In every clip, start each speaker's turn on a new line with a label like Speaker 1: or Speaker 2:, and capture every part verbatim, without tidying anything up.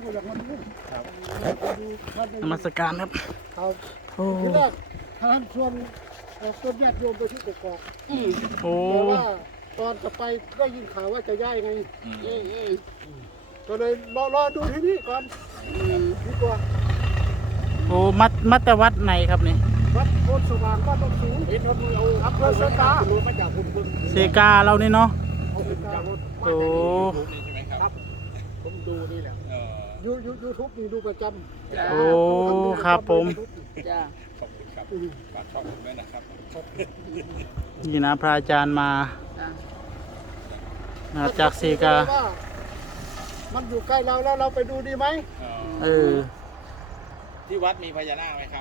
Speaker 1: ก็อยากมาดู
Speaker 2: ครับ
Speaker 1: มาดูท่าน
Speaker 3: นมัสการครับ
Speaker 1: ครับ
Speaker 3: โอ้
Speaker 1: ทีแรกท่านชวนเอ่อต้นญาติโยมไปที่กกอก
Speaker 3: โอ้
Speaker 1: แต่ว่าตอนจะไปได้ยินข่าวว่าจะย้ายไง
Speaker 2: อืม
Speaker 4: อืมอืม
Speaker 1: ก็เลยรอรอดูที่นี่ก่อนดีกว่า
Speaker 3: โอ้มัดมัดแต่วัดไหนครับนี่
Speaker 1: วัดโพธิ์สว่างบ้านต้นสูงเห็นว่ามือเอาอำเภอเสการู้มาจากคุณคุณ
Speaker 3: เซกาเรานี่เนาะ
Speaker 1: เอาเสกา
Speaker 3: โอ้
Speaker 2: รูปนี้ใช่ไหมครับ
Speaker 1: ผมดูนี่แหละ
Speaker 2: เออ
Speaker 1: ยูยูยูทูบนี่ดูประจ
Speaker 4: จ้า
Speaker 3: โอ้ครับผม
Speaker 4: จ้า
Speaker 2: ขอบคุณครับฝากช่องผมด้วยนะครับ
Speaker 3: นี่นะพระอาจารย์มา
Speaker 4: จ้า
Speaker 3: นะครับจากเซกา
Speaker 1: ว่ามันอยู่ใกล้เราแล้วเราไปดูดีไหม
Speaker 2: เออ
Speaker 3: เออ
Speaker 2: ที่วัดมีพญานาคไหมครับ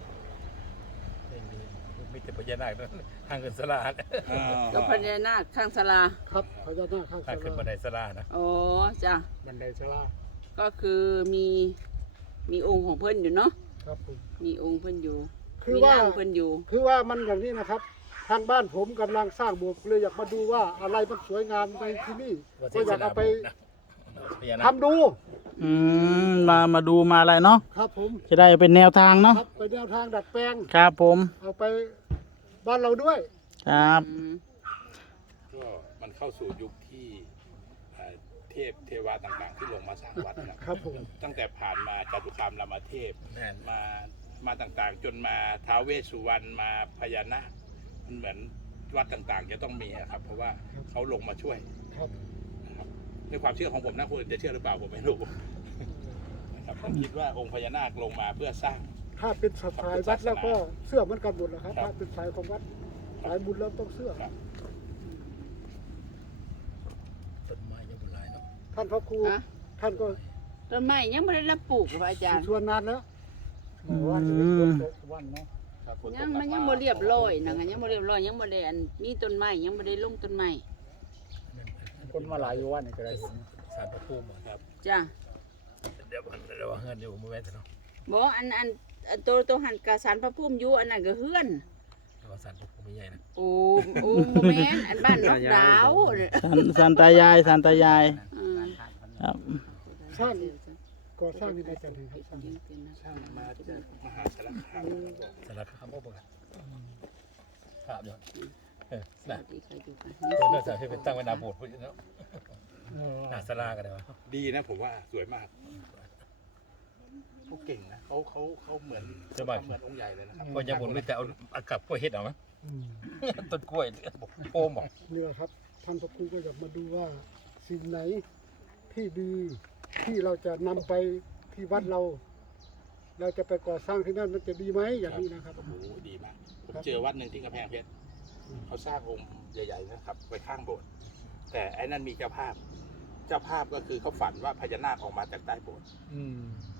Speaker 5: มีแต่พญานาคนั่นทางขึ้นสลา
Speaker 2: เออ
Speaker 4: ก็พญานาคข้างศาลา
Speaker 1: ครับพญานาคข้าง
Speaker 5: ทางขึ้นบันไดสลานะ
Speaker 4: โอ้จ้า
Speaker 1: บันไดสลา
Speaker 4: ก็คือมีมีองค์ของเพิ่นอยู่เนาะ
Speaker 1: ครับผม
Speaker 4: มีองค์เพิ่นอยู่
Speaker 1: คือ
Speaker 4: มี
Speaker 1: ว่า
Speaker 4: ร่างเพิ่นอยู่
Speaker 1: คือว่ามันอย่างนี้นะครับ ทางบ้านผมกำลังสร้างโบสถ์เลยอยากมาดูว่าอะไรมันสวยงามในที่นี่ก็อยากเอาไป
Speaker 5: พญานาค
Speaker 1: ทำดู
Speaker 3: อืมมามาดูมาอะไรเนาะ
Speaker 1: ครับผม
Speaker 3: จะได้เป็นแนวทางเนาะ
Speaker 1: ครับไปแนวทางดัดแปลง
Speaker 3: ครับผม
Speaker 1: เอาไปบ้านเราด้วย
Speaker 3: ครับ
Speaker 4: อืม
Speaker 2: ก็มันเข้าสู่ยุคที่เอ่อเทพเทวาต่างๆ ที่ลงมาสร้างวัดนะครับ
Speaker 1: ครับผม
Speaker 2: ตั้งแต่ผ่านมาจตุคามรามเทพ
Speaker 5: แม่น
Speaker 2: มามาต่างๆ จนมาท้าวเวสสุวรรณมาพญานาคมันเหมือนวัดต่างๆ จะต้องมีอะครับ เพราะว่าเขาลงมาช่วย
Speaker 1: ครับ
Speaker 2: นะครับในความเชื่อของผมนะคุณจะเชื่อหรือเปล่าผมไม่รู้นะครับผมคิดว่าองค์พญานาคลงมาเพื่อสร้าง
Speaker 1: ถ้าเป็นสายวัดแล้วก็เสื้อเหมันกันหมดแหละครับ
Speaker 2: ครับ
Speaker 1: ถ้าเป็นสายของวัดสายบุญแล้วต้องเสื้อ
Speaker 2: ครับ
Speaker 5: ต้นไม้ยังบุญหลายเนาะ
Speaker 1: ท่านพระครู
Speaker 4: ฮะ
Speaker 1: ท่านก็
Speaker 4: ต้นไม้ยังไม่ได้รับปลูกพระอาจารย์
Speaker 1: ชวนนานแล้ว
Speaker 3: อืม
Speaker 1: วันเนาะ
Speaker 2: ครับฝตก
Speaker 4: ยังมันยังบ่เรียบร้อยนะยังบ่เรียบร้อยยังบ่ได้อันมีต้นไม้ยังบ่ได้ลงต้นไม้
Speaker 1: คนมาหลายวันนี่ก็ได้
Speaker 5: สารพระภูมิครับ
Speaker 4: จ้า
Speaker 5: เดี๋ยวมันเดี๋ยวว่าเฮือนอยู่มือแม่เนาะ
Speaker 4: บ่อันอันอันตัวตัวหันกะสารพระภูมิอยู่อันนั้นก็เฮือน
Speaker 5: แต่ว่าสารพระภูมิไม่ใหญ่นะ
Speaker 4: โอ้โอ้บ่แม่นอันบ้านนอกดาวเนี่ย
Speaker 3: สันสันตายายสันตายาย
Speaker 4: อืม
Speaker 3: ครับ
Speaker 1: สร้างก่อสร้างนี่มาจากไหนครับสร้าง
Speaker 2: สร้างมาจากมหาสารคาม
Speaker 5: สารพระภูมิภาพยอดเออ
Speaker 4: ส
Speaker 5: น่ะ
Speaker 4: วัสดีค่ะอยู่ค่ะ
Speaker 5: ตัวน่าจะให้เป็นตั้งไว้หนาโบสถ์พุ่นเนาะหน้าสลากันได้วะ
Speaker 2: ดีนะผมว่าสวยมากเขาเก่งนะเขาเขาเขาเหมือนเขาเหมือนองค์ใหญ่เลยนะครับ
Speaker 5: ก็ยังบุญไม่แต่เอาอากับกล้วยเฮ็ดเอาไหม
Speaker 1: อืม
Speaker 5: ต้นกล้วยโพมบอก
Speaker 1: นี่แหละครับท่านพระครูก็อยากมาดูว่าสิ่งไหนที่ดีที่เราจะนำไปที่วัดเรา เราจะไปก่อสร้างที่นั่นมันจะดีไหมอย่างนี้นะครับ
Speaker 2: โอ้โหดีมากผมเจอวัดหนึ่งที่กำแพงเพชรเขาสร้างองค์ใหญ่ๆนะครับไว้ข้างโบสถ์แต่ไอ้นั่นมีเจ้าภาพ เจ้าภาพก็คือเขาฝันว่าพญานาคออกมาจากใต้โบสถ์
Speaker 1: อืม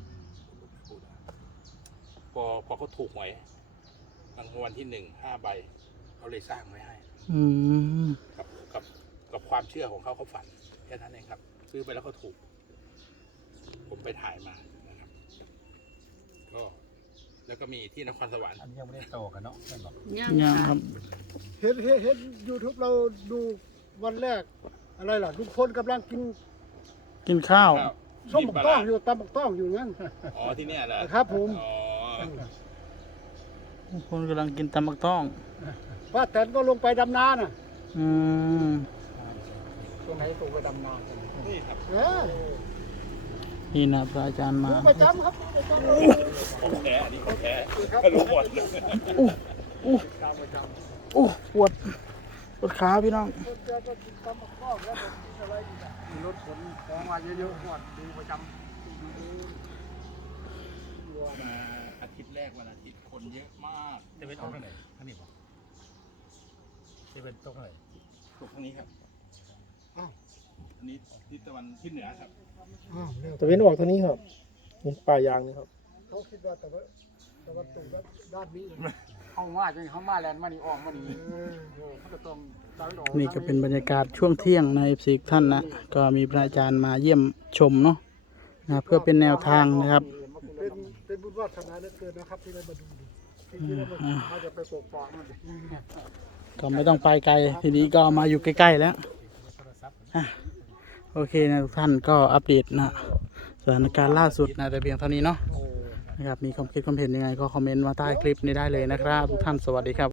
Speaker 2: พอพอเขาถูกหวยรางวัลที่หนึ่งห้าใบเขาเลยสร้างไว้ให้
Speaker 3: อืม
Speaker 2: กับกับกับความเชื่อของเขาเขาฝันแค่นั้นเองครับ ซื้อไปแล้วเขาถูก ผมไปถ่ายมานะครับ ก็แล้วก็มีที่นครสวรรค์
Speaker 5: อันนี้ยังไม่ได้โตกันเนาะแม่นบอก
Speaker 4: ยัง
Speaker 3: ยังค
Speaker 4: ค่ะ
Speaker 3: รับ
Speaker 1: เห็นเห็นเห็นยูทูบเราดูวันแรกอะไรล่ะลุงพลกำลังกิน
Speaker 3: กินข้าว
Speaker 1: ส้มบักต้องอยู่ตำบักต้องอยู่งั้น
Speaker 2: อ๋อที่เนี่ยเหรอ
Speaker 1: ครับผม
Speaker 2: อ๋อ
Speaker 3: คนกำลังกินตำบักต้อง
Speaker 1: ป้าแตนก็ลงไปดำนาน่ะ
Speaker 3: อืม
Speaker 1: ตรงไหนตูก็ดำนา
Speaker 2: นี่ครับ
Speaker 1: เออ
Speaker 3: นี่นะพระอาจารย์มา
Speaker 1: ดูประจำครับดูประจำ
Speaker 2: ของแท้อันนี้ของแท้
Speaker 1: ครับ
Speaker 2: รู้หมด
Speaker 1: ตามประจ
Speaker 3: โอ้ปวดปวดขาพี่น้อง
Speaker 1: ำคนเจอก็กินตำบักต้องแล้วผมกินอะไรอีกอ่ะมีรถขนของมาเยอะๆหมดดูประจำ
Speaker 2: มาอาทิตย์แรกวันอาทิตย์คนเยอะมาก
Speaker 5: จะเป็นออกทางไหนทางนี้บอกจะเป็นตรงไหน
Speaker 2: ตกทางนี้ครับ
Speaker 1: อ้าว
Speaker 2: อันนี้ทิศตะวันทิศเหนือครับ
Speaker 1: อ้าวเร็ว
Speaker 6: ตะเวนออกทางนี้ครับนี่ป่ายางนี่ครับ
Speaker 1: เขาคิดว่าแต่ว่าแต่ว่าตูด้านนี้เลย
Speaker 6: เข้ามาจนเข้ามาแลนมานี่ออกมานี่
Speaker 1: เออ
Speaker 6: เขาจะต้องตะเวนออก
Speaker 3: นี่ก็เป็นบรรยากาศช่วงเที่ยงในสิกท่านนะก็มีพระอาจารย์มาเยี่ยมชมเนาะนะเพื่อเป็นแนวทางนะครับ
Speaker 1: เป็นเป็นบุญวาสนาเหลือเกินนะครับที่ได้มาดูดิที่ได้มาเขาจะไปปกป้องมันดิ
Speaker 3: ก็ไม่ต้องไปไกลทีนี้ก็มาอยู่ใกล้ๆแล้วอ่ะโอเคนะทุกท่านก็อัปเดตนะสถานการณ์ล่าสุดนะแต่เพียงเท่านี้เนาะนะครับมีความคิดความเห็นยังไงก็คอมเมนต์มาใต้คลิปนี้ได้เลยนะครับทุกท่านสวัสดีครับ